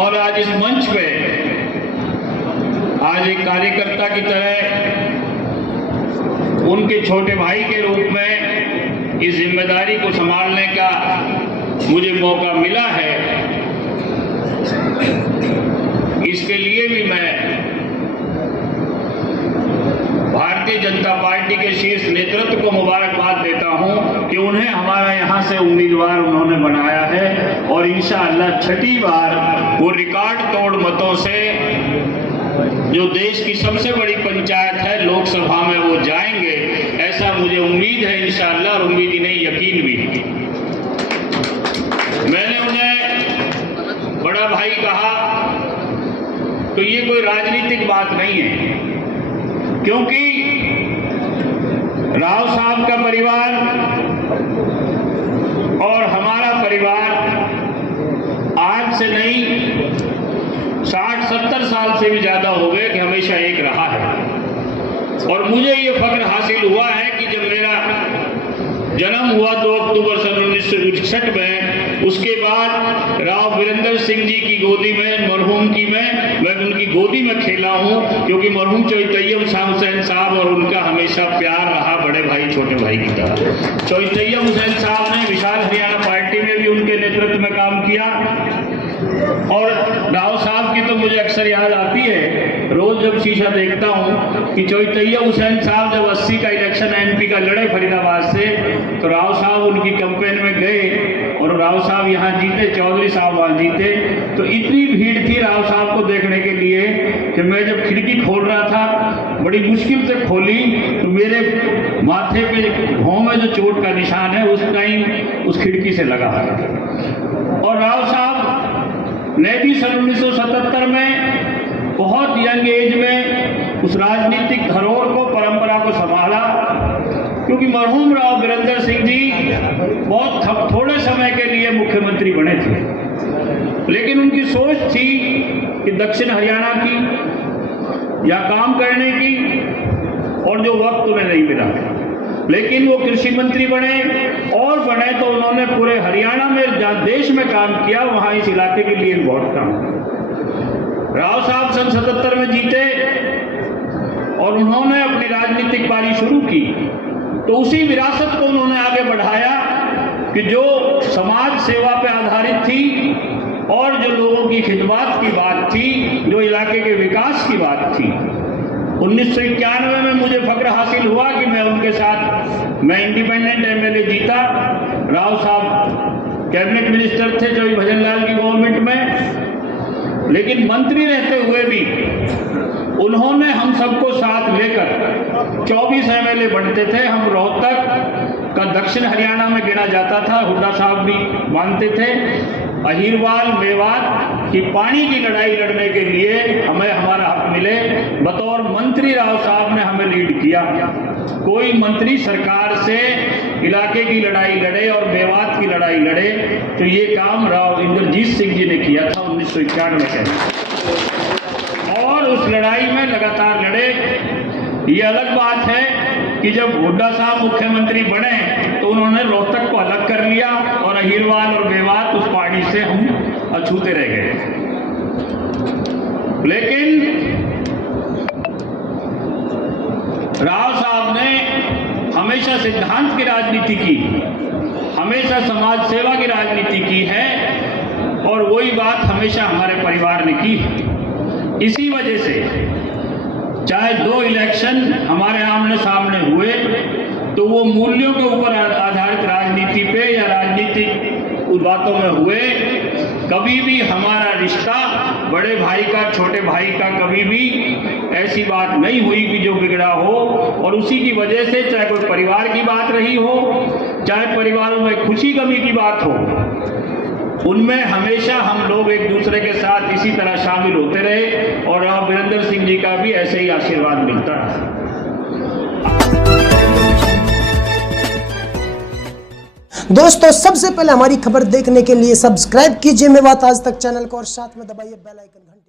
और आज इस मंच पे आज एक कार्यकर्ता की तरह उनके छोटे भाई के रूप में इस जिम्मेदारी को संभालने का मुझे मौका मिला है। इसके लिए भी मैं भारतीय जनता पार्टी के शीर्ष नेतृत्व को मुबारकबाद देता हूं कि उन्हें हमारा यहां से उम्मीदवार उन्होंने बनाया है और इंशाअल्लाह छठी बार वो रिकॉर्ड तोड़ मतों से जो देश की सबसे बड़ी पंचायत है लोकसभा में वो जाएंगे, ऐसा मुझे उम्मीद है इंशाअल्लाह, और उम्मीद ही नहीं यकीन भी। मैंने उन्हें बड़ा भाई कहा तो ये कोई राजनीतिक बात नहीं है, क्योंकि राव साहब का परिवार और हमारा परिवार आज से नहीं 60-70 साल से भी ज्यादा हो गए कि हमेशा एक रहा है। और मुझे ये फख्र हासिल हुआ है कि जब मेरा जन्म हुआ 2 अक्टूबर सन 1961 में, उसके बाद राव वीरेंद्र सिंह जी की गोदी में मरहूम की मैं उनकी गोदी में खेला हूं, क्योंकि मरहूम चौतैयब शाह हुसैन साहब और उनका हमेशा प्यार रहा बड़े भाई छोटे भाई की तरह। चौतैयब हुसैन साहब ने विशाल हरियाणा पार्टी में भी उनके नेतृत्व में काम किया, और राव साहब की तो मुझे अक्सर याद आती है, रोज जब शीशा देखता हूं कि चौतैयब हुसैन साहब जब 80 का इलेक्शन एमपी का लड़े फरीदाबाद से, तो राव साहब उनकी कैंपेन में गए और राव साहब यहाँ जीते, चौधरी साहब वहाँ जीते। तो इतनी भीड़ थी राव साहब को देखने के लिए कि मैं जब खिड़की खोल रहा था, बड़ी मुश्किल से खोली, तो मेरे माथे पे भौं में जो चोट का निशान है उस टाइम उस खिड़की से लगा। और राव साहब ने भी सन 1977 में बहुत यंग एज में उस राजनीतिक धरोहर को, परंपरा को संभाला, क्योंकि मरहूम राव वीरेंद्र सिंह जी बहुत थोड़े समय के लिए मुख्यमंत्री बने थे, लेकिन उनकी सोच थी कि दक्षिण हरियाणा की या काम करने की, और जो वक्त उन्हें नहीं मिला, लेकिन वो कृषि मंत्री बने, और बने तो उन्होंने पूरे हरियाणा में जहाँ देश में काम किया वहां इस इलाके के लिए बहुत काम। राव साहब सन 77 में जीते और उन्होंने अपनी राजनीतिक पारी शुरू की, तो उसी विरासत को उन्होंने आगे बढ़ाया कि जो समाज सेवा पे आधारित थी और जो लोगों की खिदमत की बात थी, जो इलाके के विकास की बात थी। 1991 में मुझे फख्र हासिल हुआ कि मैं उनके साथ इंडिपेंडेंट एमएलए जीता। राव साहब कैबिनेट मिनिस्टर थे जोई भजनलाल की गवर्नमेंट में, लेकिन मंत्री रहते हुए भी उन्होंने हम सबको साथ लेकर 24 एमएलए बनते थे। हम रोहतक का दक्षिण हरियाणा में गिना जाता था, हुड्डा साहब भी मानते थे। अहीरवाल मेवात की पानी की लड़ाई लड़ने के लिए हमें हमारा हक मिले, बतौर मंत्री राव साहब ने हमें लीड किया। कोई मंत्री सरकार से इलाके की लड़ाई लड़े और मेवात की लड़ाई लड़े, तो ये काम राव इंद्रजीत सिंह जी ने किया था 1991 के, और उस लड़ाई में लगातार लड़े। ये अलग बात है कि जब हुड्डा साहब मुख्यमंत्री बने तो उन्होंने रोहतक को अलग कर लिया और अहीरवाल और मेवात उस पार्टी से हम अछूते रह गए। लेकिन राव साहब ने हमेशा सिद्धांत की राजनीति की, हमेशा समाज सेवा की राजनीति की है, और वही बात हमेशा हमारे परिवार ने की है। इसी वजह से चाहे 2 इलेक्शन हमारे आमने सामने हुए, तो वो मूल्यों के ऊपर आधारित राजनीति पे या राजनीतिक बातों में हुए। कभी भी हमारा रिश्ता बड़े भाई का छोटे भाई का कभी भी ऐसी बात नहीं हुई कि जो बिगड़ा हो, और उसी की वजह से चाहे कोई परिवार की बात रही हो, चाहे परिवारों में खुशी गमी की बात हो, उनमें हमेशा हम लोग एक दूसरे के साथ इसी तरह शामिल होते रहे, और राव वीरेंद्र सिंह जी का भी ऐसे ही आशीर्वाद मिलता है। दोस्तों, सबसे पहले हमारी खबर देखने के लिए सब्सक्राइब कीजिए मेवात आज तक चैनल को और साथ में दबाइए बेल आइकन।